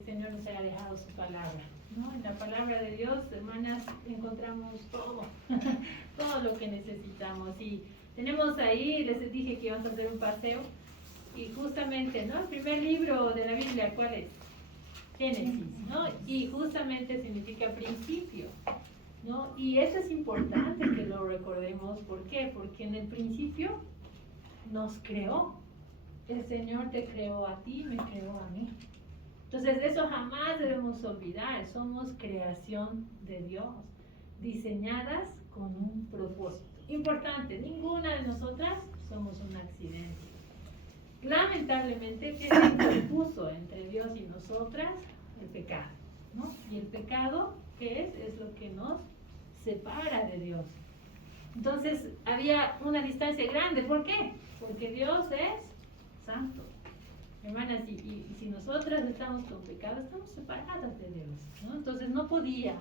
El Señor nos haya dejado su palabra, ¿no? En la palabra de Dios, hermanas, encontramos todo, todo lo que necesitamos. Y tenemos ahí, les dije que íbamos a hacer un paseo, y justamente, ¿no? El primer libro de la Biblia, ¿cuál es? Génesis, ¿no? Y justamente significa principio, ¿no? Y eso es importante que lo recordemos. ¿Por qué? Porque en el principio nos creó. El Señor te creó a ti, me creó a mí. Entonces, eso jamás debemos olvidar. Somos creación de Dios, diseñadas con un propósito. Importante, ninguna de nosotras somos un accidente. Lamentablemente, ¿qué se interpuso entre Dios y nosotras? El pecado, ¿no? Y el pecado, ¿qué es? Es lo que nos separa de Dios. Entonces, había una distancia grande. ¿Por qué? Porque Dios es santo. Hermanas, y si nosotras estamos con pecado, estamos separadas de Dios, ¿no? Entonces no podía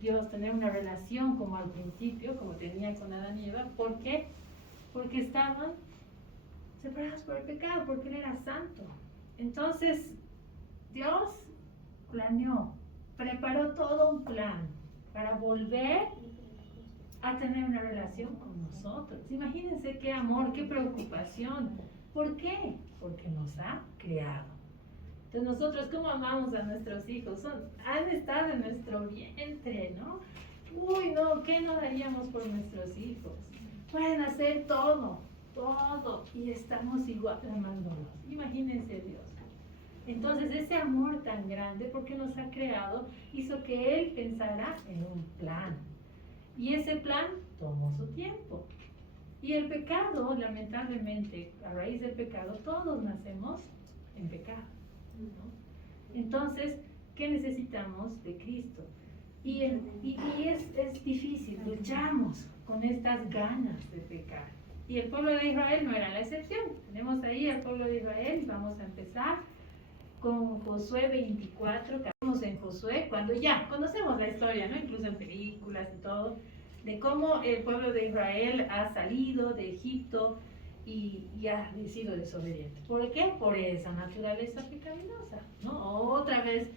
Dios tener una relación como al principio, como tenía con Adán y Eva. ¿Por qué? Porque estaban separados por el pecado, porque Él era santo. Entonces Dios planeó, preparó todo un plan para volver a tener una relación con nosotros. Imagínense qué amor, qué preocupación. ¿Por qué? Porque nos ha creado. Entonces nosotros, ¿cómo amamos a nuestros hijos? Han estado en nuestro vientre, ¿no? Uy, no, ¿qué no daríamos por nuestros hijos? Pueden hacer todo, todo, y estamos igual amándolos. Imagínense Dios. Entonces ese amor tan grande, porque nos ha creado, hizo que Él pensara en un plan. Y ese plan tomó su tiempo. Y el pecado, lamentablemente, a raíz del pecado, todos nacemos en pecado, ¿no? Entonces, ¿qué necesitamos? De Cristo. Y es difícil, luchamos con estas ganas de pecar. Y el pueblo de Israel no era la excepción. Tenemos ahí al pueblo de Israel. Vamos a empezar con Josué 24. Caemos en Josué cuando ya conocemos la historia, ¿no? Incluso en películas y todo, de cómo el pueblo de Israel ha salido de Egipto y ha sido desobediente. ¿Por qué? Por esa naturaleza pecaminosa, ¿no? Otra vez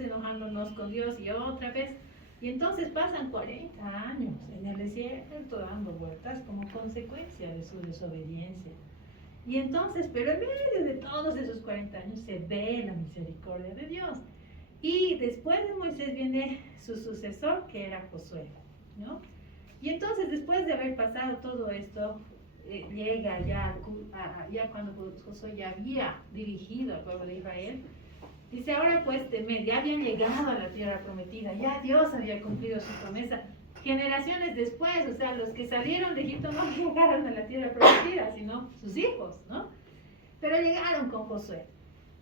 enojándonos con Dios y otra vez. Y entonces pasan 40 años en el desierto dando vueltas como consecuencia de su desobediencia. Y entonces, pero en medio de todos esos 40 años se ve la misericordia de Dios. Y después de Moisés viene su sucesor, que era Josué, ¿no? Y entonces, después de haber pasado todo esto, llega ya cuando Josué ya había dirigido al pueblo de Israel, dice, ahora pues temed, ya habían llegado a la tierra prometida, ya Dios había cumplido su promesa. Generaciones después, o sea, los que salieron de Egipto no llegaron a la tierra prometida, sino sus hijos, ¿no? Pero llegaron con Josué.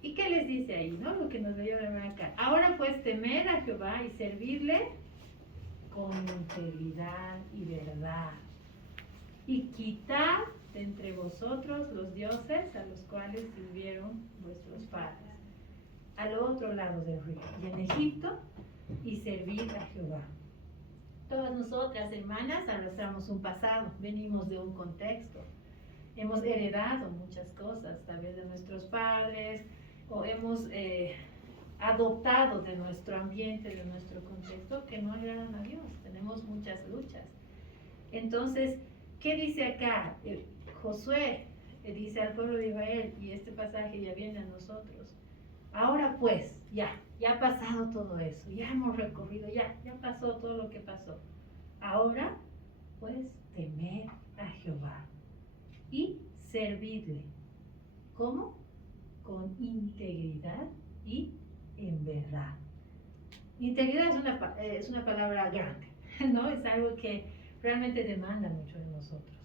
¿Y qué les dice ahí, no? Lo que nos veía hablar acá. Ahora pues temed a Jehová y servirle con integridad y verdad. Y quitad de entre vosotros los dioses a los cuales sirvieron vuestros padres, al otro lado del río, y en Egipto, y servid a Jehová. Todas nosotras, hermanas, arrastramos un pasado, venimos de un contexto, hemos heredado muchas cosas, tal vez de nuestros padres, o hemos adoptado de nuestro ambiente, de nuestro contexto, que no agradan a Dios. Tenemos muchas luchas. Entonces, ¿qué dice acá? Josué dice al pueblo de Israel, y este pasaje ya viene a nosotros. Ahora pues, ya ha pasado todo eso, ya hemos recorrido, ya pasó todo lo que pasó. Ahora pues, temed a Jehová y servidle. ¿Cómo? Con integridad y en verdad. Integridad es una palabra grande, ¿no? Es algo que realmente demanda mucho de nosotros.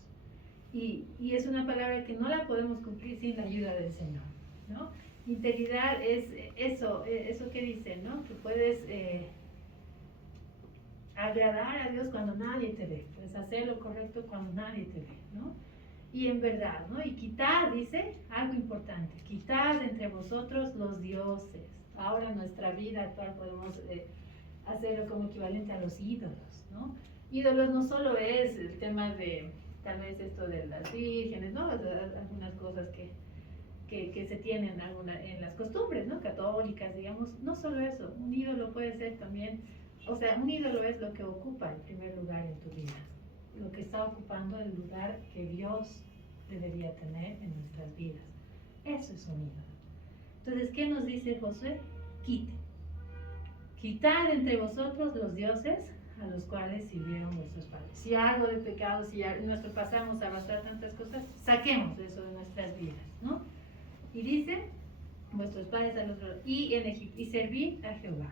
Y es una palabra que no la podemos cumplir sin la ayuda del Señor, ¿no? Integridad es eso que dice, ¿no? Que puedes agradar a Dios cuando nadie te ve, puedes hacer lo correcto cuando nadie te ve, ¿no? Y en verdad, ¿no? Y quitar, dice, algo importante, quitar entre vosotros los dioses. Ahora en nuestra vida actual podemos hacerlo como equivalente a los ídolos, ¿no? Ídolos no solo es el tema de, tal vez esto de las vírgenes, ¿no? Algunas cosas que que se tienen en las costumbres, ¿no? Católicas, digamos. No solo eso, un ídolo puede ser también, o sea, un ídolo es lo que ocupa el primer lugar en tu vida, lo que está ocupando el lugar que Dios debería tener en nuestras vidas. Eso es un ídolo. Entonces, ¿qué nos dice Josué? Quitad entre vosotros los dioses a los cuales sirvieron vuestros padres. Si algo de pecado, si nosotros pasamos a arrastrar tantas cosas, saquemos eso de nuestras vidas, ¿no? Y dice, vuestros padres al otro lado, y en Egipto, y servid a Jehová.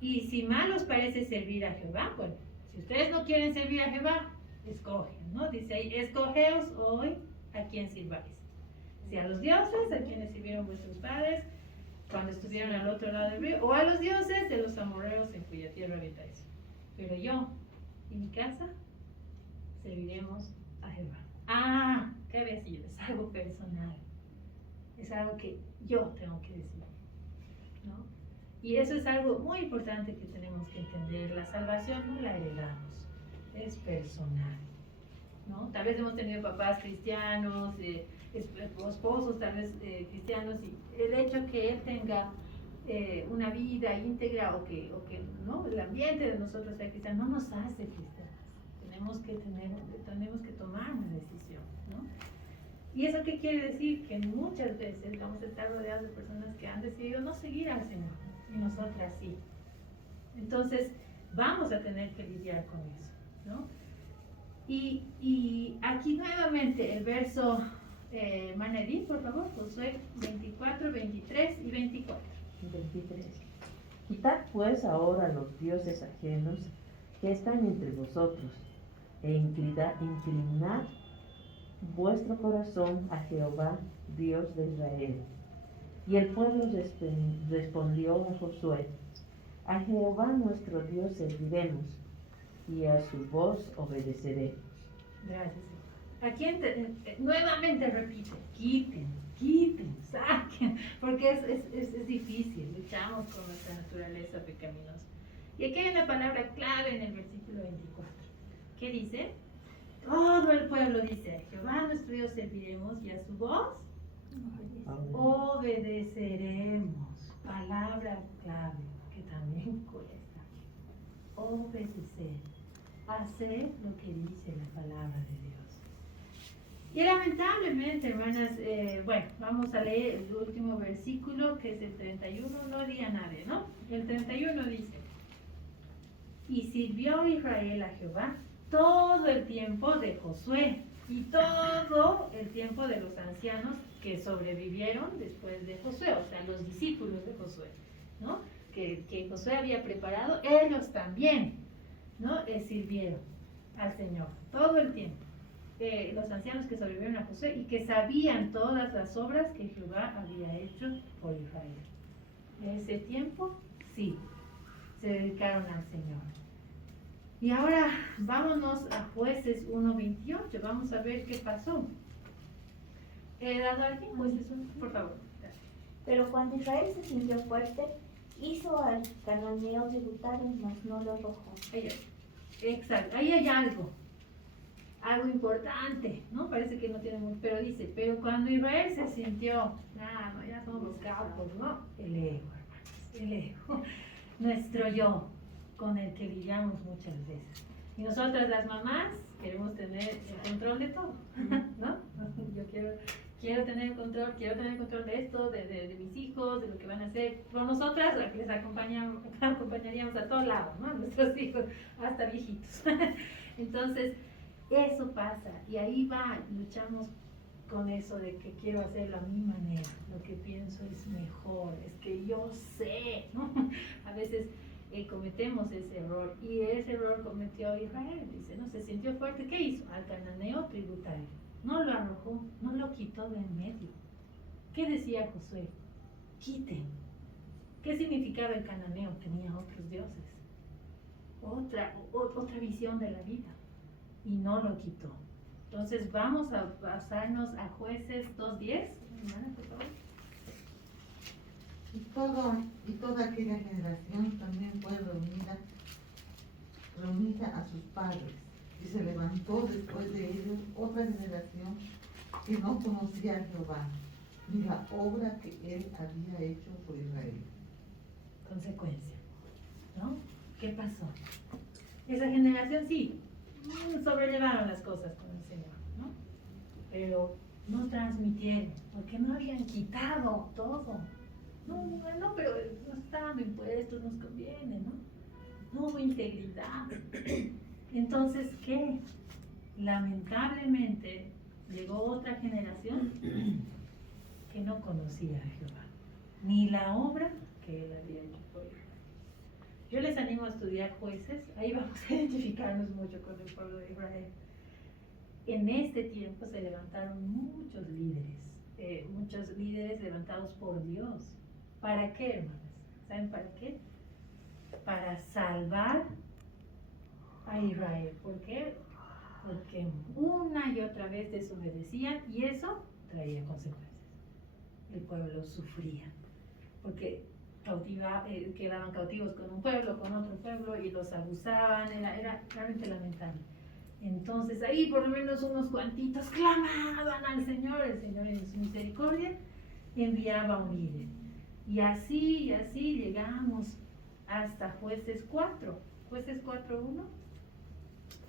Y si mal os parece servir a Jehová, bueno, si ustedes no quieren servir a Jehová, escogen, ¿no? Dice ahí, escogeos hoy a quién sirváis. Si a los dioses, a quienes sirvieron vuestros padres, cuando estuvieron al otro lado del río, o a los dioses de los amorreos en cuya tierra habitáis. Pero yo y mi casa serviremos a Jehová. Ah, qué decir, es algo personal. Es algo que yo tengo que decir, ¿no? Y eso es algo muy importante que tenemos que entender. La salvación no la heredamos, es personal, ¿no? Tal vez hemos tenido papás cristianos, esposos tal vez cristianos, y el hecho que él tenga una vida íntegra o que ¿no? El ambiente de nosotros sea cristiano no nos hace cristianos. Tenemos que tomar una decisión, ¿no? ¿Y eso qué quiere decir? Que muchas veces vamos a estar rodeados de personas que han decidido no seguir al Señor, y nosotras sí. Entonces vamos a tener que lidiar con eso, ¿no? Y aquí nuevamente el verso, Manedí, por favor, Josué 24, 23 y 24. 23. Quitad pues ahora los dioses ajenos que están entre vosotros, e inclinad vuestro corazón a Jehová, Dios de Israel. Y el pueblo respondió a Josué, a Jehová nuestro Dios serviremos, y a su voz obedeceremos. Gracias. Aquí nuevamente repite, quiten, saquen, porque es difícil, luchamos con nuestra naturaleza pecaminosa. Y aquí hay una palabra clave en el versículo 24. ¿Qué dice? Todo el pueblo dice, a Jehová nuestro Dios serviremos y a su voz obedeceremos. Palabra clave que también cuesta. Obedecer. Hacer lo que dice la palabra de Dios. Y lamentablemente, hermanas, bueno, vamos a leer el último versículo, que es el 31, no diga nadie, ¿no? El 31 dice, y sirvió Israel a Jehová todo el tiempo de Josué y todo el tiempo de los ancianos que sobrevivieron después de Josué, o sea, los discípulos de Josué, ¿no? Que Josué había preparado, ellos también, ¿no? Sirvieron al Señor todo el tiempo. Los ancianos que sobrevivieron a Josué y que sabían todas las obras que Jehová había hecho por Israel. En ese tiempo, sí, se dedicaron al Señor. Y ahora vámonos a Jueces 1:28, vamos a ver qué pasó. ¿He dado a alguien? Jueces 1, por favor. Pero cuando Israel se sintió fuerte, hizo al cananeo tributario, mas no lo arrojó. Exacto, ahí hay algo importante, ¿no? Parece que no tiene mucho, pero dice, pero cuando Israel se sintió, no, ya somos los caucos, ¿no? El ego, hermanos, el ego, nuestro yo, con el que lidiamos muchas veces. Y nosotras las mamás queremos tener el control de todo, ¿no? Yo quiero tener el control de esto, de mis hijos, de lo que van a hacer. Por nosotras les acompañaríamos a todos lados, ¿no? Nuestros hijos, hasta viejitos. Entonces, eso pasa, y ahí luchamos con eso de que quiero hacerlo a mi manera, lo que pienso es mejor, es que yo sé, ¿no? A veces cometemos ese error, y ese error cometió Israel, dice, ¿no? Se sintió fuerte, ¿qué hizo? Al cananeo tributario, no lo arrojó, no lo quitó de en medio. ¿Qué decía Josué? Quiten. ¿Qué significaba el cananeo? Tenía otros dioses, otra visión de la vida, y no lo quitó. Entonces vamos a pasarnos a Jueces 2:10. Hermana, por favor. Y toda aquella generación también fue reunida a sus padres, y se levantó después de ellos otra generación que no conocía a Jehová, ni la obra que él había hecho por Israel. Consecuencia, ¿no? ¿Qué pasó? Esa generación sí, sobrellevaron las cosas con el Señor, ¿no? Pero no transmitieron, porque no habían quitado todo. No, pero nos está dando impuestos, nos conviene, ¿no? No hubo integridad. Entonces, ¿qué? Lamentablemente llegó otra generación que no conocía a Jehová, ni la obra que él había hecho por ellos. Yo les animo a estudiar Jueces, ahí vamos a identificarnos mucho con el pueblo de Israel. En este tiempo se levantaron muchos líderes levantados por Dios. ¿Para qué, hermanos? ¿Saben para qué? Para salvar a Israel. ¿Por qué? Porque una y otra vez desobedecían y eso traía consecuencias. El pueblo sufría, porque quedaban cautivos con un pueblo, con otro pueblo y los abusaban, era realmente lamentable. Entonces ahí por lo menos unos cuantitos clamaban al Señor, el Señor en su misericordia enviaba un líder. Y así llegamos hasta Jueces 4. Jueces 4:1.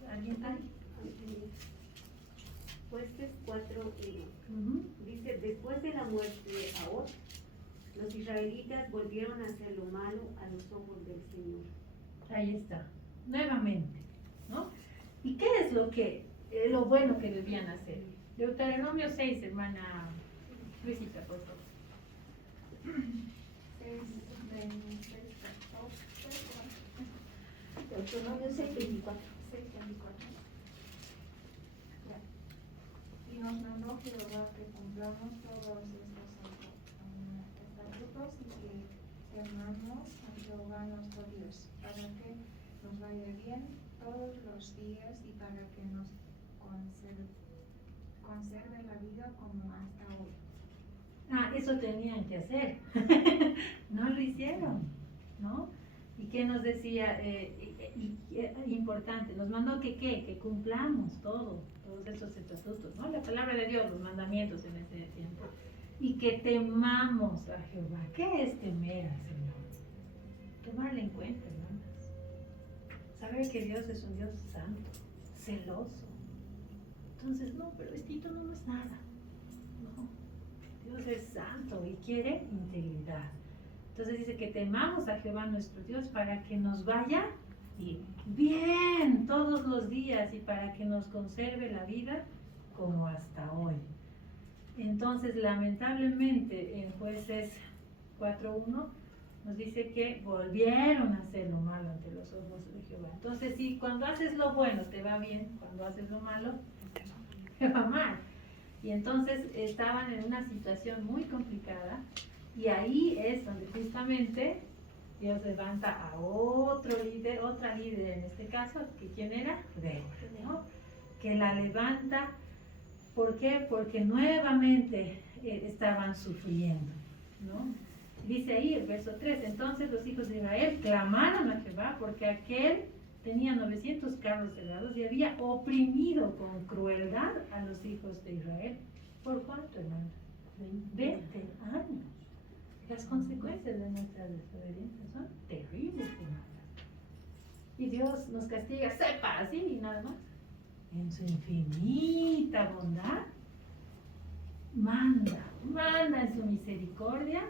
¿Alguien sabe? Jueces 4:1. Dice, después de la muerte de Ahor, los israelitas volvieron a hacer lo malo a los ojos del Señor. Ahí está, nuevamente, ¿no? ¿Y qué es lo bueno que debían hacer? Deuteronomio 6, hermana Luisita, por favor. Deuteronomio 6:24. Y nos mandó Jehová que cumplamos todos estos estatutos y que temamos a Jehová nuestro Dios, para que nos vaya bien todos los días y para que nos conserve la vida como hasta hoy. Eso tenían que hacer. No lo hicieron, ¿no? ¿Y qué nos decía? Importante, nos mandó que cumplamos todos esos estatutos, ¿no? La palabra de Dios, los mandamientos en ese tiempo. Y que temamos a Jehová. ¿Qué es temer al Señor? Tomarle en cuenta, hermanas. Saber que Dios es un Dios santo, celoso. Entonces, no, pero esto no es nada. No. Dios es santo y quiere integridad. Entonces dice que temamos a Jehová nuestro Dios para que nos vaya bien todos los días y para que nos conserve la vida como hasta hoy. Entonces, lamentablemente, en Jueces 4:1 nos dice que volvieron a hacer lo malo ante los ojos de Jehová. Entonces, si cuando haces lo bueno te va bien, cuando haces lo malo te va mal. Y entonces estaban en una situación muy complicada y ahí es donde justamente Dios levanta a otro líder, otra líder en este caso, que ¿quién era? Débora, ¿no? Que la levanta. ¿Por qué? Porque nuevamente estaban sufriendo, ¿no? Dice ahí el verso 3, entonces los hijos de Israel clamaron a Jehová porque aquel tenía 900 carros cegados y había oprimido con crueldad a los hijos de Israel. ¿Por cuánto, hermano? 20 años. Las consecuencias de nuestra desobediencia son terribles, hermanas. Y Dios nos castiga, sepa, así y nada más. En su infinita bondad, manda en su misericordia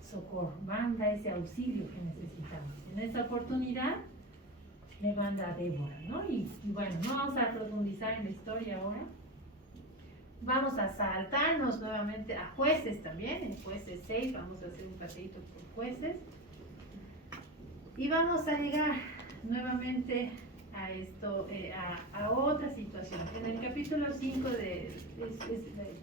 socorro, manda ese auxilio que necesitamos. En esta oportunidad le manda a Débora, ¿no? Y bueno, no vamos a profundizar en la historia ahora. Vamos a saltarnos nuevamente a Jueces también, en Jueces 6, vamos a hacer un paseíto por Jueces. Y vamos a llegar nuevamente a esto, a otra situación. En el capítulo 5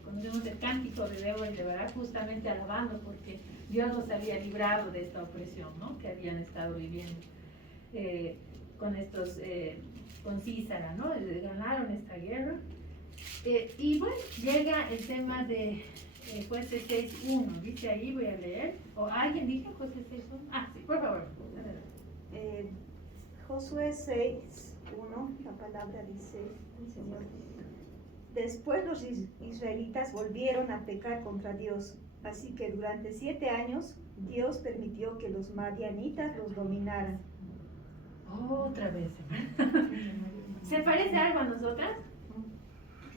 conocemos el cántico de Débora y de Barak, justamente alabando porque Dios los había librado de esta opresión, ¿no? Que habían estado viviendo con Sísara, ¿no? Ganaron esta guerra. Y bueno, llega el tema de Jueces 6:1, dice ahí, voy a leer, o alguien dice Jueces 6:1, sí, por favor. Josué 6:1, la palabra dice, el Señor, Después los israelitas volvieron a pecar contra Dios. Así que durante 7 años Dios permitió que los madianitas los dominaran. Otra vez. ¿Se parece algo a nosotras?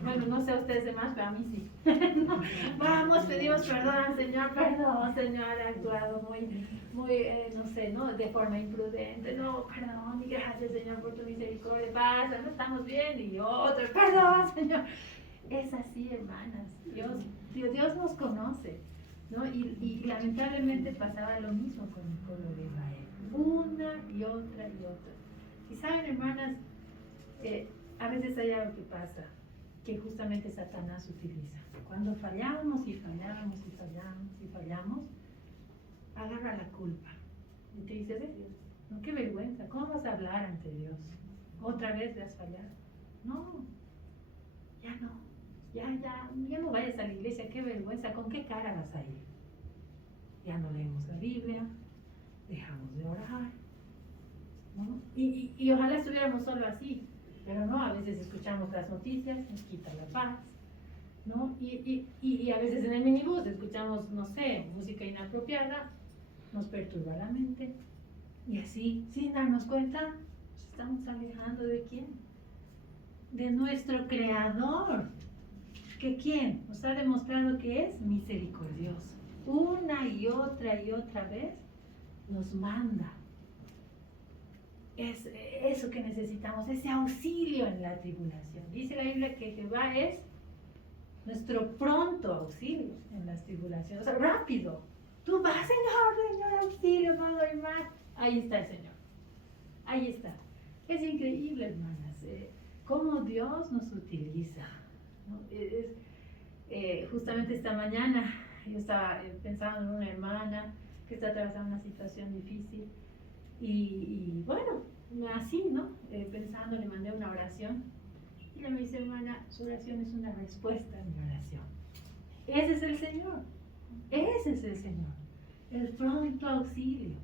Bueno, no sé a ustedes demás, pero a mí sí. No, vamos, pedimos perdón, Señor, he actuado muy, no sé, ¿no? De forma imprudente. No, perdón, y gracias, Señor, por tu misericordia. Pasa, no estamos bien. Y otro, perdón, Señor. Es así, hermanas. Dios nos conoce, ¿no? Y lamentablemente pasaba lo mismo con el pueblo de Israel. Una y otra y otra. Y saben, hermanas, a veces hay algo que pasa, que justamente Satanás utiliza. Cuando fallamos, agarra la culpa. Y te dice, no, qué vergüenza, ¿cómo vas a hablar ante Dios? ¿Otra vez le has fallado? No, ya no vayas a la iglesia, qué vergüenza, ¿con qué cara vas a ir? Ya no leemos la Biblia, dejamos de orar, ¿no? Y ojalá estuviéramos solo así, pero no, a veces escuchamos las noticias, nos quita la paz, ¿no? Y a veces en el minibús escuchamos, no sé, música inapropiada, nos perturba la mente, y así, sin darnos cuenta, nos estamos alejando ¿de quién? De nuestro Creador, que ¿quién? Nos ha demostrado que es misericordioso. Una y otra vez nos manda. Es eso que necesitamos, ese auxilio en la tribulación. Dice la Biblia que Jehová es nuestro pronto auxilio en las tribulaciones. O sea, rápido. Tú vas, Señor, auxilio, no doy más. Ahí está el Señor. Ahí está. Es increíble, hermanas, cómo Dios nos utiliza, ¿no? Justamente esta mañana yo estaba pensando en una hermana que está atravesando una situación difícil y bueno, así, ¿no? Pensando, le mandé una oración y ella me dice, hermana, su oración es una respuesta a mi oración. Ese es el Señor, el pronto auxilio.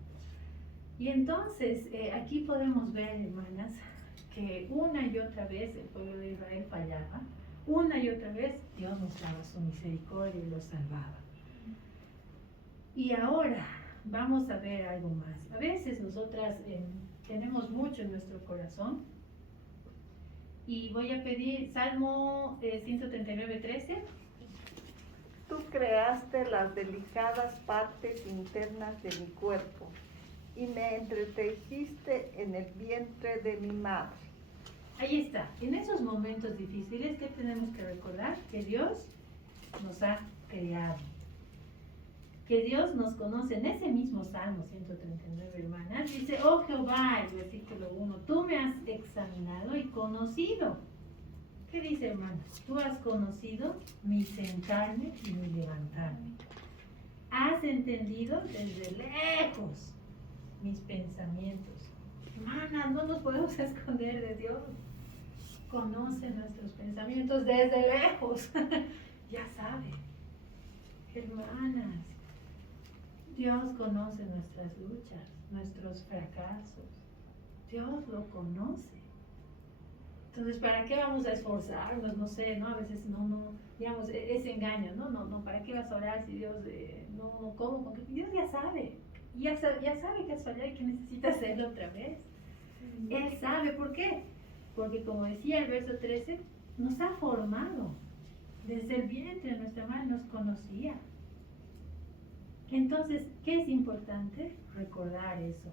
Y entonces aquí podemos ver, hermanas, que una y otra vez el pueblo de Israel fallaba, una y otra vez Dios mostraba su misericordia y los salvaba. Y ahora vamos a ver algo más. A veces nosotras tenemos mucho en nuestro corazón y voy a pedir Salmo 139:13. Tú creaste las delicadas partes internas de mi cuerpo y me entretejiste en el vientre de mi madre. Ahí está. En esos momentos difíciles, ¿qué tenemos que recordar? Que Dios nos ha creado. Que Dios nos conoce. En ese mismo Salmo 139, hermanas, dice, oh Jehová, el versículo 1, tú me has examinado y conocido. ¿Qué dice, hermanas? Tú has conocido mi sentarme y mi levantarme. Has entendido desde lejos mis pensamientos. Hermanas, no nos podemos esconder de Dios. Conoce nuestros pensamientos desde lejos. Ya sabe. Hermanas, Dios conoce nuestras luchas, nuestros fracasos. Dios lo conoce. Entonces, ¿para qué vamos a esforzarnos? No sé, ¿no? A veces no, digamos, ese engaño, no, ¿para qué vas a orar si Dios, ¿cómo? Porque Dios ya sabe que has fallado y que necesitas hacerlo otra vez. Él sabe, ¿por qué? Porque como decía el verso 13, nos ha formado. Desde el vientre de nuestra madre nos conocía. Entonces, ¿qué es importante? Recordar eso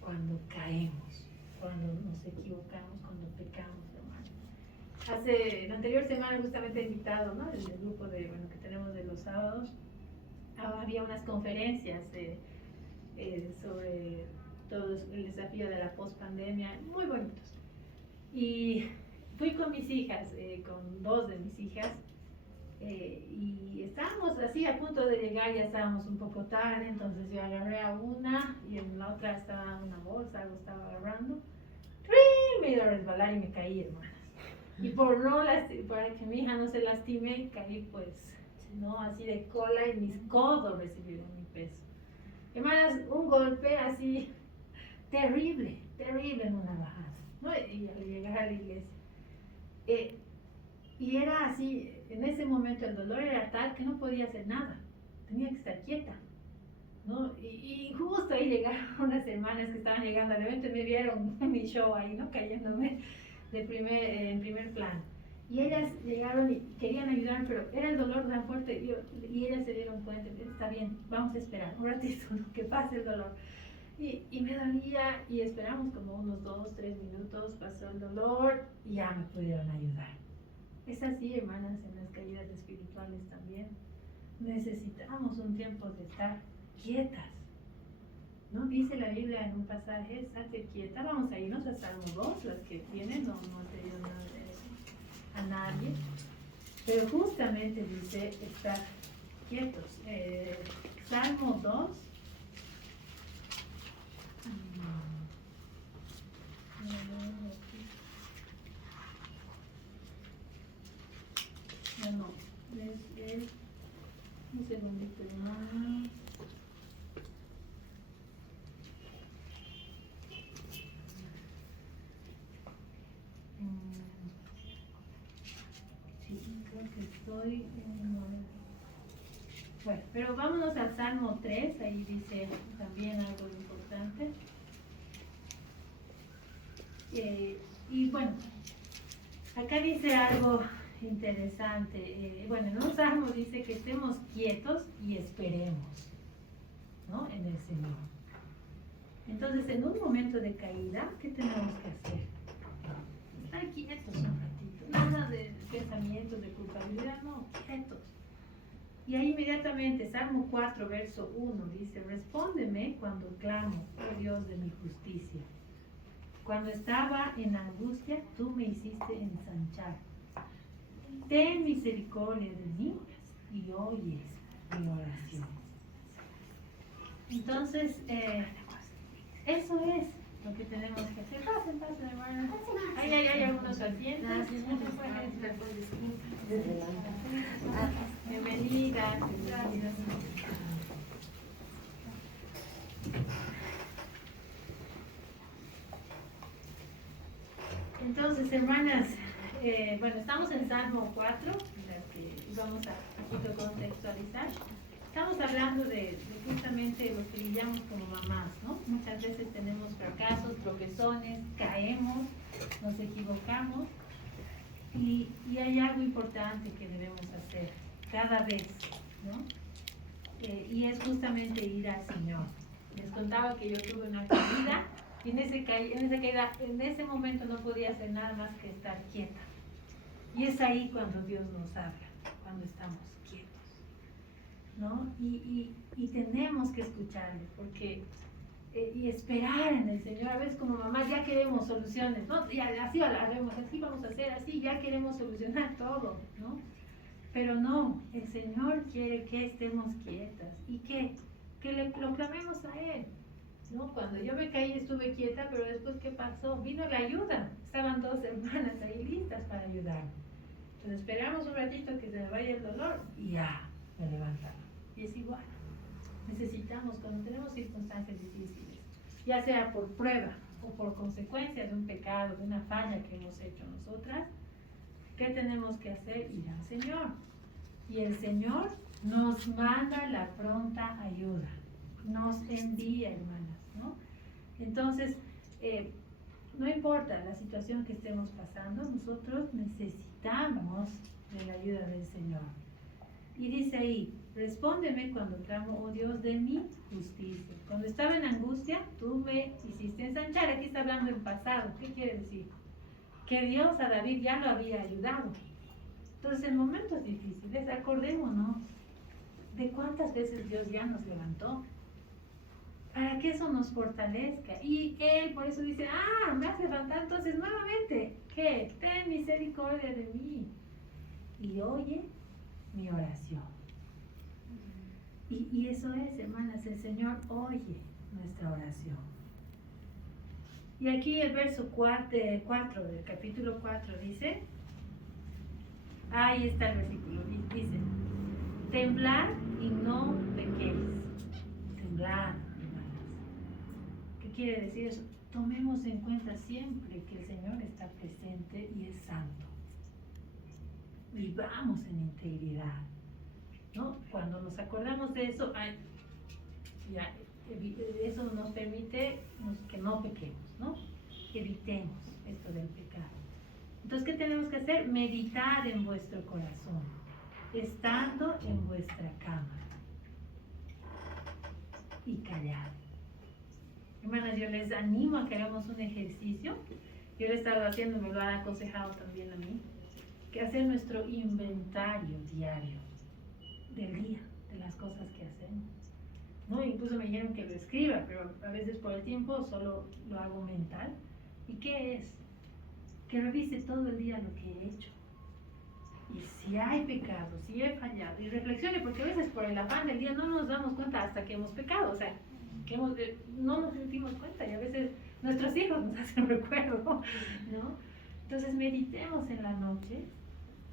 cuando caemos, cuando nos equivocamos, cuando pecamos, hermano. La anterior semana justamente he invitado, ¿no? El grupo que tenemos de los sábados, había unas conferencias sobre todo el desafío de la post-pandemia, muy bonitos. Y fui con mis hijas, con 2 de mis hijas, y estábamos así a punto de llegar, ya estábamos un poco tarde, entonces yo agarré a una y en la otra estaba una bolsa, algo estaba agarrando. Me iba a resbalar y me caí, hermanas. Y para que mi hija no se lastime, caí pues, ¿no? Así de cola y mis codos recibieron mi peso. Hermanas, un golpe así terrible en una bajada, ¿no? Y al llegar a la iglesia. Y era así, en ese momento el dolor era tal que no podía hacer nada, tenía que estar quieta, ¿no? Y justo ahí llegaron unas hermanas que estaban llegando al evento y me vieron mi show ahí, ¿no? Cayéndome en primer plano. Y ellas llegaron y querían ayudar, pero era el dolor tan fuerte y ellas se dieron cuenta, está bien, vamos a esperar un ratito, ¿no? Que pase el dolor. Y me dolía y esperamos como unos 2-3 minutos, pasó el dolor y ya me pudieron ayudar. Es así, hermanas, en las caídas espirituales también. Necesitamos un tiempo de estar quietas, ¿no? Dice la Biblia en un pasaje, estate quieta. Vamos a irnos a Salmo 2, las que tienen, no te digo nada de eso a nadie. Pero justamente dice estar quietos. Salmo 2. No, es un segundito más. Sí, creo que estoy bueno, pero vámonos al Salmo 3, ahí dice también algo importante. Y bueno, acá dice algo interesante. Bueno, en un salmo dice que estemos quietos y esperemos, ¿no? En el Señor. Entonces, en un momento de caída, ¿qué tenemos que hacer? Estar quietos un ratito. Nada de pensamientos de culpabilidad, no, quietos. Y ahí inmediatamente, Salmo 4, verso 1, dice, respóndeme cuando clamo, oh Dios de mi justicia. Cuando estaba en angustia, tú me hiciste ensanchar. Ten misericordia de mí y oyes mi oración. Entonces, eso es lo que tenemos que hacer. Pasen, hermanos. Ahí hay algunos asientos. Bienvenidas. Entonces, hermanas, bueno, estamos en Salmo 4, que vamos a poquito contextualizar. Estamos hablando de justamente lo que llamamos como mamás, ¿no? Muchas veces tenemos fracasos, tropezones, caemos, nos equivocamos y hay algo importante que debemos hacer cada vez, ¿no? Y es justamente ir al Señor. Les contaba que yo tuve una caída y en esa caída, en ese momento no podía hacer nada más que estar quieta. Y es ahí cuando Dios nos habla, cuando estamos quietos, ¿no? Y tenemos que escucharle, porque y esperar en el Señor. A veces como mamás ya queremos soluciones, ¿no? Ya así lo haremos, así vamos a hacer, así ya queremos solucionar todo, ¿no? Pero no, el Señor quiere que estemos quietas y que lo clamemos a Él, ¿no? Cuando yo me caí estuve quieta, pero después ¿qué pasó? Vino la ayuda, estaban dos hermanas ahí listas para ayudarme. Entonces esperamos un ratito que se me vaya el dolor y ya, me levantaron. Y es igual, necesitamos, cuando tenemos circunstancias difíciles, ya sea por prueba o por consecuencia de un pecado, de una falla que hemos hecho nosotras, ¿qué tenemos que hacer? Ir al Señor. Y el Señor nos manda la pronta ayuda, nos envía, hermanas, ¿no? Entonces, no importa la situación que estemos pasando, nosotros necesitamos de la ayuda del Señor. Y dice ahí, respóndeme cuando clamo, oh Dios de mi justicia. Cuando estaba en angustia, tú me hiciste ensanchar. Aquí está hablando en pasado. ¿Qué quiere decir? Que Dios a David ya lo había ayudado. Entonces, en momentos difíciles, acordémonos de cuántas veces Dios ya nos levantó, para que eso nos fortalezca. Y Él por eso dice, me has levantado, entonces nuevamente, ¿qué? Ten misericordia de mí y oye mi oración. Y eso es, hermanas, el Señor oye nuestra oración. Y aquí el verso 4 del capítulo 4 dice, ahí está el versículo, dice, temblad y no pequéis. Temblad, hermanas. ¿Qué quiere decir eso? Tomemos en cuenta siempre que el Señor está presente y es santo. vivamos en integridad, ¿no? Cuando nos acordamos de eso, eso nos permite que no pequemos, ¿no? Que evitemos esto del pecado. Entonces, ¿qué tenemos que hacer? Meditar en vuestro corazón, estando en vuestra cama, y callar. Hermanas, yo les animo a que hagamos un ejercicio. Yo lo he estado haciendo, me lo han aconsejado también a mí, que hacer nuestro inventario diario del día, de las cosas que hacemos, ¿no? Incluso me dijeron que lo escriba, pero a veces por el tiempo solo lo hago mental. ¿Y qué es? Que revise todo el día lo que he hecho. Y si hay pecado, si he fallado, y reflexione, porque a veces por el afán del día no nos damos cuenta hasta que hemos pecado, o sea, que no nos sentimos cuenta, y a veces nuestros hijos nos hacen recuerdo, ¿no? Entonces meditemos en la noche,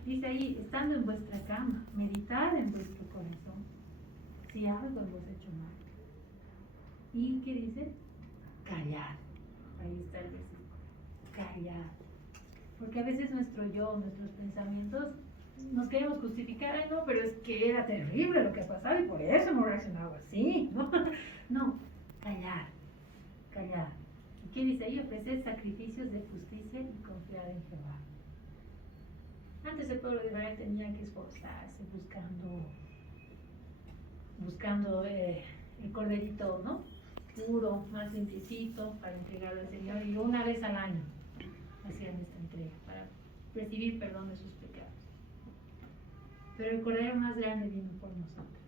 dice ahí, estando en vuestra cama, meditad en vuestro corazón, si algo hemos hecho mal. ¿Y qué dice? Callar. Ahí está el versículo. Callar. Porque a veces nuestros pensamientos, nos queremos justificar, ay no, pero es que era terrible lo que ha pasado y por eso hemos reaccionado así, ¿no? No, callar, callar. ¿Y qué dice ahí? Ofrecer sacrificios de justicia y confiar en Jehová. Antes el pueblo de Israel tenía que esforzarse buscando el corderito, ¿no? Puro, más limpiecito para entregarlo al Señor, y una vez al año hacían esta entrega para recibir perdón de sus pecados. Pero el cordero más grande vino por nosotros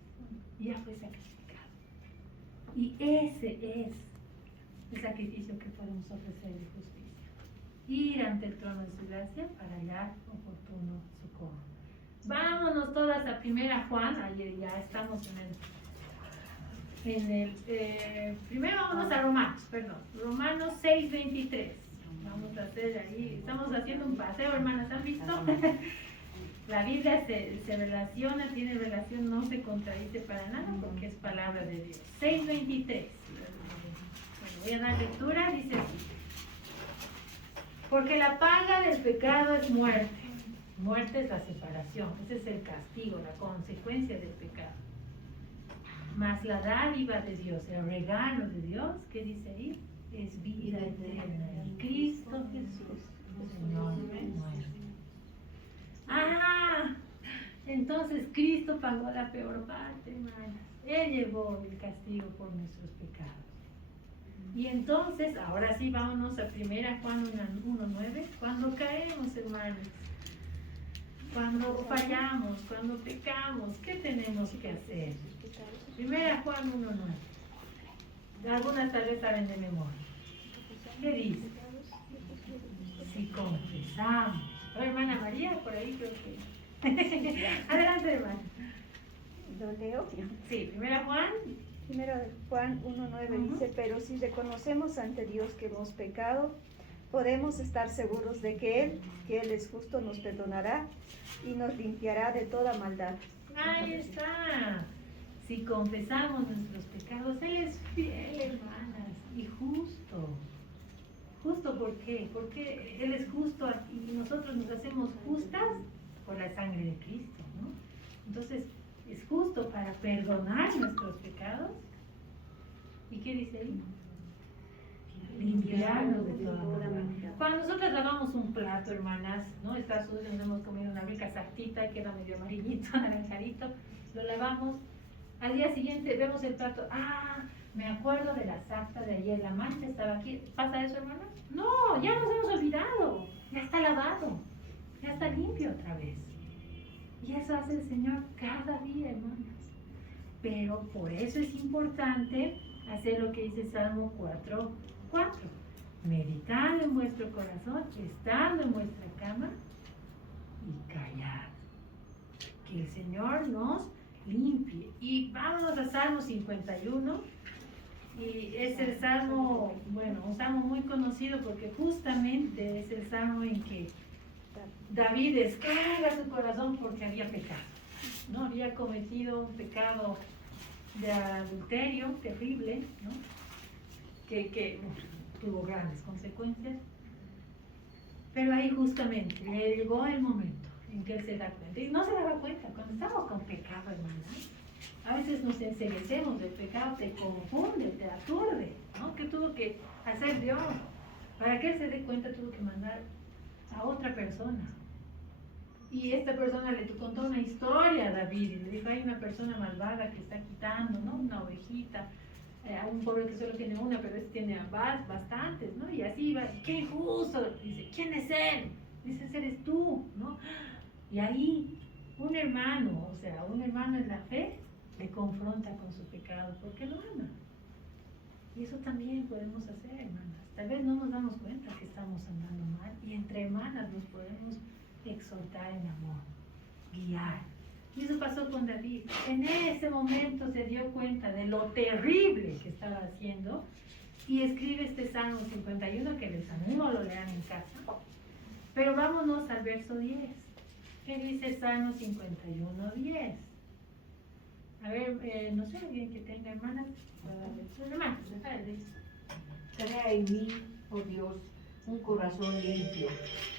y ya fue sacrificado. Y ese es el sacrificio que podemos ofrecer de justicia. Ir ante el trono de su gracia para hallar oportuno socorro. Vámonos todas a 1 Juan, ayer ya estamos primero vámonos a Romanos 6:23. Vamos a hacer ahí, estamos haciendo un paseo, hermanas, ¿han visto? La Biblia se relaciona, tiene relación, no se contradice para nada porque es palabra de Dios. 6:23. Bueno, voy a dar lectura, dice así. Porque la paga del pecado es muerte. Muerte es la separación, ese es el castigo, la consecuencia del pecado. Mas la dádiva de Dios, el regalo de Dios, ¿qué dice ahí? Es vida eterna en Cristo Jesús, Señor nuestro. Entonces Cristo pagó la peor parte, hermanas. Él llevó el castigo por nuestros pecados. Y entonces, ahora sí, vámonos a 1 Juan 1:9. Cuando caemos, hermanos, cuando fallamos, cuando pecamos, ¿qué tenemos que hacer? 1 Juan 1:9. Algunas tal vez saben de memoria. ¿Qué dice? Si confesamos. Hola, hermana María, por ahí creo que. Adelante, hermana. ¿Lo leo? Sí, 1 Juan. Primero Juan 1:9 dice, pero si reconocemos ante Dios que hemos pecado, podemos estar seguros de que Él es justo, nos perdonará y nos limpiará de toda maldad. Ahí está. Si confesamos nuestros pecados, Él es fiel, hermanas, y justo. ¿Justo por qué? Porque Él es justo y nosotros nos hacemos justas por la sangre de Cristo, ¿no? Entonces, es justo para perdonar nuestros pecados. ¿Y qué dice ahí? Limpiarnos de toda maldad. Cuando nosotros lavamos un plato, hermanas, ¿no? Está sucio, nos hemos comido una rica sartita, queda medio amarillito, anaranjadito, lo lavamos. Al día siguiente vemos el plato, me acuerdo de la sarta de ayer, la mancha estaba aquí. ¿Pasa eso, hermana? No, ya nos hemos olvidado, ya está lavado, ya está limpio otra vez. Y eso hace el Señor cada día, hermanas. Pero por eso es importante hacer lo que dice Salmo 4:4. Meditad en vuestro corazón, estando en vuestra cama, y callad. Que el Señor nos limpie. Y vámonos a Salmo 51. Y es el salmo, un salmo muy conocido porque justamente es el salmo en que David descarga su corazón porque había pecado, ¿no? Había cometido un pecado de adulterio terrible, ¿no? Que tuvo grandes consecuencias. Pero ahí justamente le llegó el momento en que él se da cuenta. Y no se daba cuenta, cuando estamos con pecado, hermana, a veces nos enceguecemos del pecado, te confunde, te aturde, ¿no? ¿Qué tuvo que hacer Dios? Para que él se dé cuenta tuvo que mandar a otra persona. Y esta persona le contó una historia a David y le dijo, hay una persona malvada que está quitando, ¿no? Una ovejita, hay un pobre que solo tiene una, pero este tiene bastantes, ¿no? Y así va, qué injusto, dice, ¿quién es él? Dice, eres tú, ¿no? Y ahí un hermano, o sea, un hermano en la fe, le confronta con su pecado porque lo ama. Y eso también podemos hacer, hermanas. Tal vez no nos damos cuenta que estamos andando mal y entre hermanas nos podemos exhortar en amor, guiar. Y eso pasó con David. En ese momento se dio cuenta de lo terrible que estaba haciendo y escribe este Salmo 51 que les animo lo lean en casa. Pero vámonos al verso 10. ¿Qué dice el Salmo 51, 10? A ver, no sé, alguien que tenga hermanas. Hermanas, Crea en mí, oh Dios, un corazón limpio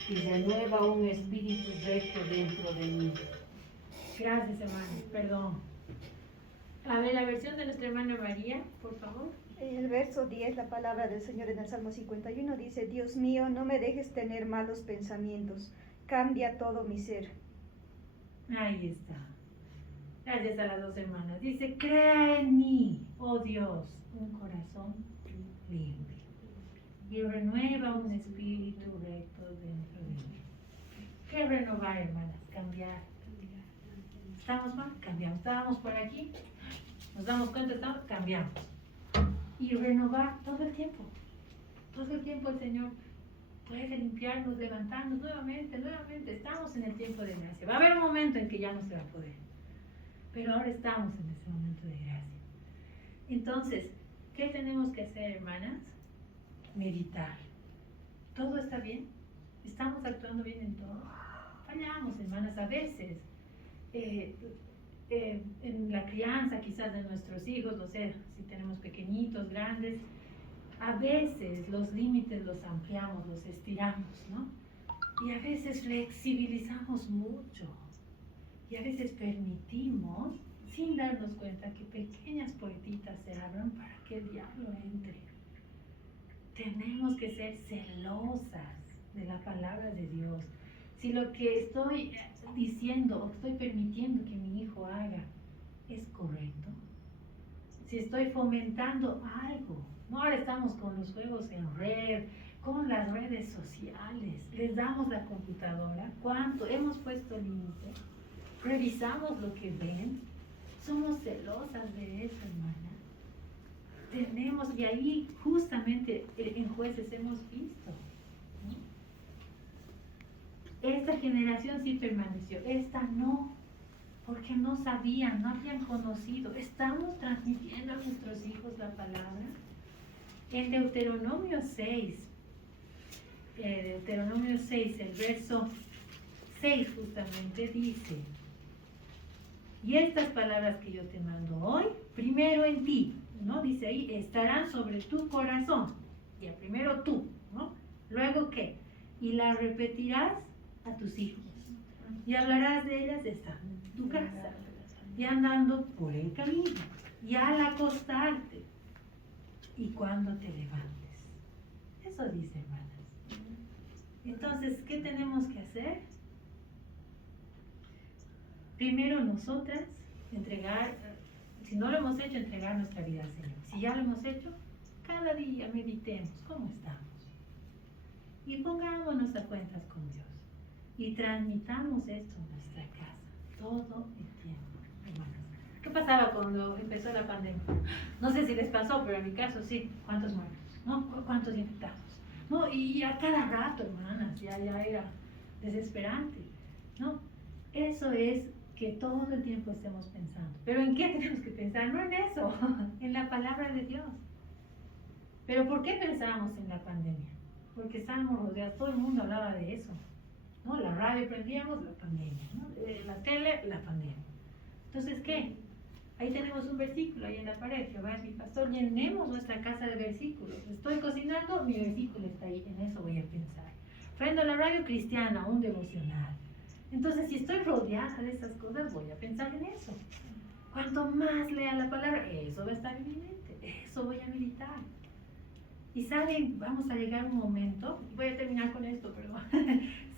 y renueva un espíritu recto dentro de mí. Gracias, hermanos, perdón. A ver, la versión de nuestra hermana María, por favor. En el verso 10, la palabra del Señor en el Salmo 51 dice, Dios mío, no me dejes tener malos pensamientos, cambia todo mi ser. Ahí está. Gracias a las dos hermanas. Dice, crea en mí, oh Dios, un corazón limpio y renueva un espíritu recto dentro de mí. ¿Qué renovar, hermanas? Cambiar. ¿Estamos mal? Cambiamos. ¿Estábamos por aquí? ¿Nos damos cuenta? ¿Estamos? Cambiamos. Y renovar todo el tiempo. Todo el tiempo el Señor puede limpiarnos, levantarnos nuevamente. Estamos en el tiempo de gracia. Va a haber un momento en que ya no se va a poder. Pero ahora estamos en ese momento de gracia. Entonces, ¿qué tenemos que hacer, hermanas? Meditar. ¿Todo está bien? ¿Estamos actuando bien en todo? Fallamos, hermanas, a veces. En la crianza quizás de nuestros hijos, no sé, si tenemos pequeñitos, grandes, a veces los límites los ampliamos, los estiramos, ¿no? Y a veces flexibilizamos mucho. Y a veces permitimos, sin darnos cuenta, que pequeñas puertitas se abran para que el diablo entre. Tenemos que ser celosas de la palabra de Dios. Si lo que estoy diciendo o estoy permitiendo que mi hijo haga es correcto, si estoy fomentando algo, no, ahora estamos con los juegos en red, con las redes sociales, les damos la computadora, ¿cuánto? Hemos puesto límite, revisamos lo que ven, somos celosas de eso, hermana. Tenemos, y ahí justamente en Jueces hemos visto, ¿no? Esta generación sí permaneció, esta no, porque no sabían, no habían conocido. Estamos transmitiendo a nuestros hijos la palabra. En Deuteronomio 6, el verso 6 justamente dice, y estas palabras que yo te mando hoy, primero en ti, ¿no? Dice ahí, estarán sobre tu corazón. Ya, primero tú, ¿no? Luego, ¿qué? Y las repetirás a tus hijos. Y hablarás de ellas estando en tu casa, y andando por el camino, y al acostarte, y cuando te levantes. Eso dice, hermanas. Entonces, ¿qué tenemos que hacer? Primero nosotras, entregar, si no lo hemos hecho, entregar nuestra vida al Señor. Si ya lo hemos hecho, cada día meditemos cómo estamos. Y pongámonos a cuentas con Dios. Y transmitamos esto en nuestra casa, todo el tiempo, hermanos. ¿Qué pasaba cuando empezó la pandemia? No sé si les pasó, pero en mi caso sí. ¿Cuántos muertos? ¿No? ¿Cuántos infectados? ¿No? Y a cada rato, hermanas, ya era desesperante, ¿no? Eso es que todo el tiempo estemos pensando. ¿Pero en qué tenemos que pensar? No en eso, en la palabra de Dios. ¿Pero por qué pensábamos en la pandemia? Porque estábamos rodeados, todo el mundo hablaba de eso, ¿no? La radio prendíamos, la pandemia, ¿no? La tele, la pandemia. Entonces, ¿qué? Ahí tenemos un versículo, ahí en la pared, Jehová es mi pastor, llenemos nuestra casa de versículos. Estoy cocinando, mi versículo está ahí, en eso voy a pensar. Prendo la radio cristiana, un devocional. Entonces, si estoy rodeada de esas cosas, voy a pensar en eso. Cuanto más lea la palabra, eso va a estar en mi mente, eso voy a meditar. Y saben, vamos a llegar a un momento, voy a terminar con esto, pero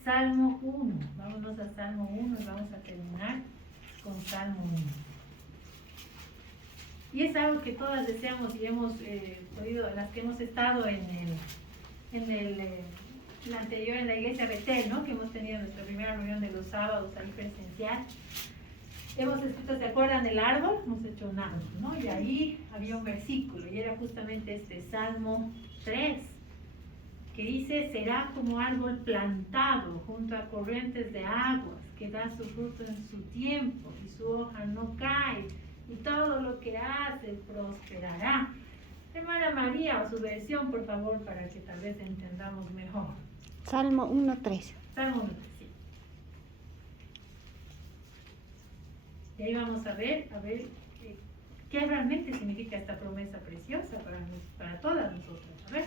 Salmo 1, vámonos a Salmo 1 y vamos a terminar con Salmo 1. Y es algo que todas deseamos y hemos podido, las que hemos estado en la anterior, en la iglesia Betel, ¿no? Que hemos tenido nuestra primera reunión de los sábados ahí presencial. Hemos escrito, ¿se acuerdan del árbol? Hemos hecho un árbol, ¿no? Y ahí había un versículo y era justamente este Salmo 3, que dice: será como árbol plantado junto a corrientes de aguas, que da su fruto en su tiempo y su hoja no cae, y todo lo que hace prosperará. Hermana María, o su versión, por favor, para que tal vez entendamos mejor. Salmo 1:3. Salmo 1:3, sí. Y ahí vamos a ver qué realmente significa esta promesa preciosa para todas nosotras. A ver.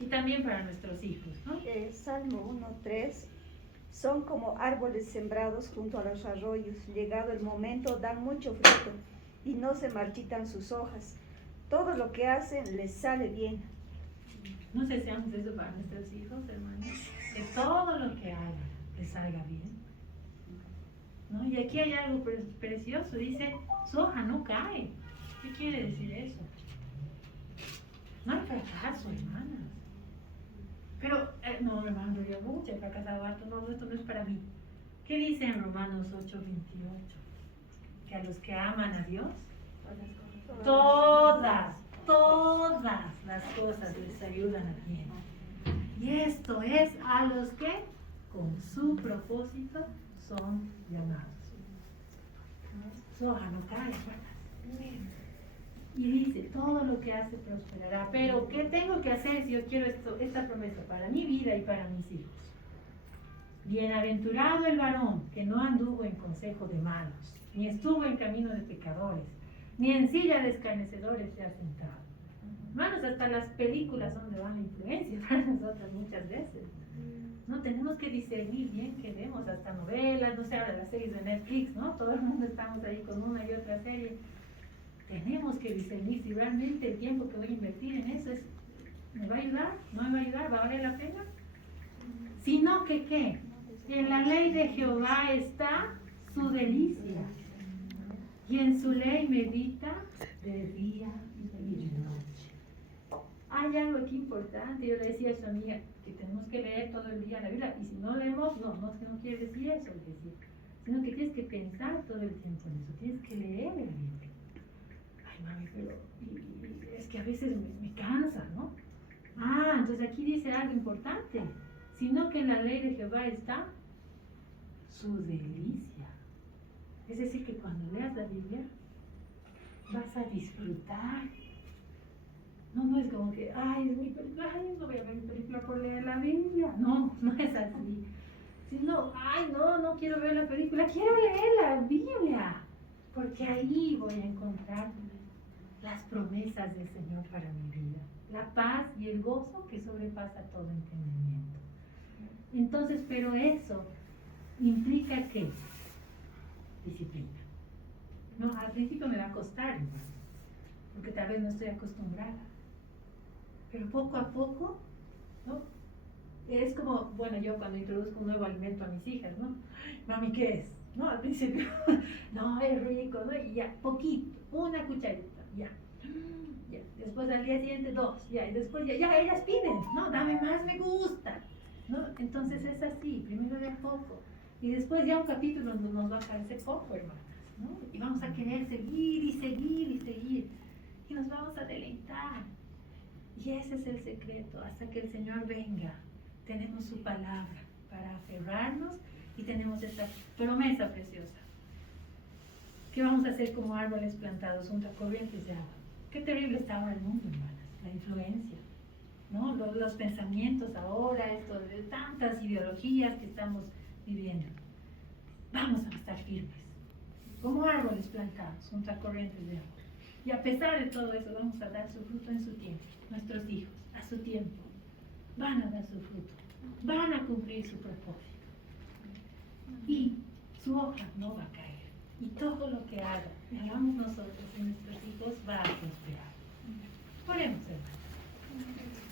Y también para nuestros hijos, ¿no? Salmo 1:3. Son como árboles sembrados junto a los arroyos. Llegado el momento, dan mucho fruto y no se marchitan sus hojas. Todo lo que hacen les sale bien. No deseamos eso para nuestros hijos, hermanos. Que todo lo que hagan les salga bien, ¿no? Y aquí hay algo precioso. Dice, su hoja no cae. ¿Qué quiere decir eso? No hay fracaso, hermanas. Pero, no, hermano, yo mucho he fracasado harto. No, esto no es para mí. ¿Qué dice en Romanos 8:28? Que a los que aman a Dios, todas las cosas les ayudan a bien. Y esto es a los que con su propósito son llamados. Su hoja no cae, hermanas. Y dice, todo lo que hace prosperará. Pero, ¿qué tengo que hacer si yo quiero esta promesa para mi vida y para mis hijos? Bienaventurado el varón que no anduvo en consejo de malos, ni estuvo en camino de pecadores, ni en silla de escarnecedores se ha sentado. Hermanos, hasta las películas son de mala influencia para nosotras muchas veces. No tenemos que discernir bien qué vemos, hasta novelas, no sé, ahora las series de Netflix, ¿no? Todo el mundo estamos ahí con una y otra serie. Tenemos que discernir si realmente el tiempo que voy a invertir en eso ¿me va a ayudar? ¿No me va a ayudar? ¿Va a valer la pena? Si no, ¿qué? En la ley de Jehová está su delicia, y en su ley medita de día y de noche. Hay algo aquí importante. Yo le decía a su amiga que tenemos que leer todo el día la Biblia, y si no leemos, no quiere decir eso, sino que tienes que pensar todo el tiempo en eso, tienes que leer la Biblia. Ay, mami, pero es que a veces me cansa, ¿no? Entonces aquí dice algo importante, sino que en la ley de Jehová está su delicia. Es decir, que cuando leas la Biblia vas a disfrutar. No es como que, no voy a ver mi película por leer la Biblia. No es así. Sino, no quiero ver la película, quiero leer la Biblia. Porque ahí voy a encontrar las promesas del Señor para mi vida. La paz y el gozo que sobrepasa todo entendimiento. Entonces, pero eso implica ¿qué? Disciplina. No, al principio me va a costar, porque tal vez no estoy acostumbrada. Pero poco a poco, ¿no? Es como, bueno, yo cuando introduzco un nuevo alimento a mis hijas, ¿no? Mami, ¿qué es? ¿No? Al principio, no, es rico, ¿no? Y ya, poquito, una cucharita, ya. Después al día siguiente 2, ya. Y después ya ellas piden, ¿no? Dame más, me gusta, ¿no? Entonces es así, primero de a poco. Y después ya un capítulo nos va a parecer poco, hermanas, ¿no? Y vamos a querer seguir y seguir y seguir. Y nos vamos a deleitar. Y ese es el secreto, hasta que el Señor venga. Tenemos su palabra para aferrarnos y tenemos esta promesa preciosa. ¿Qué vamos a hacer como árboles plantados junto a corrientes de agua? Qué terrible está ahora el mundo, hermanas, la influencia, ¿no? Los pensamientos ahora, esto de tantas ideologías que estamos viviendo. Vamos a estar firmes, como árboles plantados junto a corrientes de agua. Y a pesar de todo eso, vamos a dar su fruto en su tiempo. Nuestros hijos, a su tiempo, van a dar su fruto, van a cumplir su propósito. y su hoja no va a caer. Y todo lo que hagamos nosotros y nuestros hijos va a prosperar. Oremos, hermanos.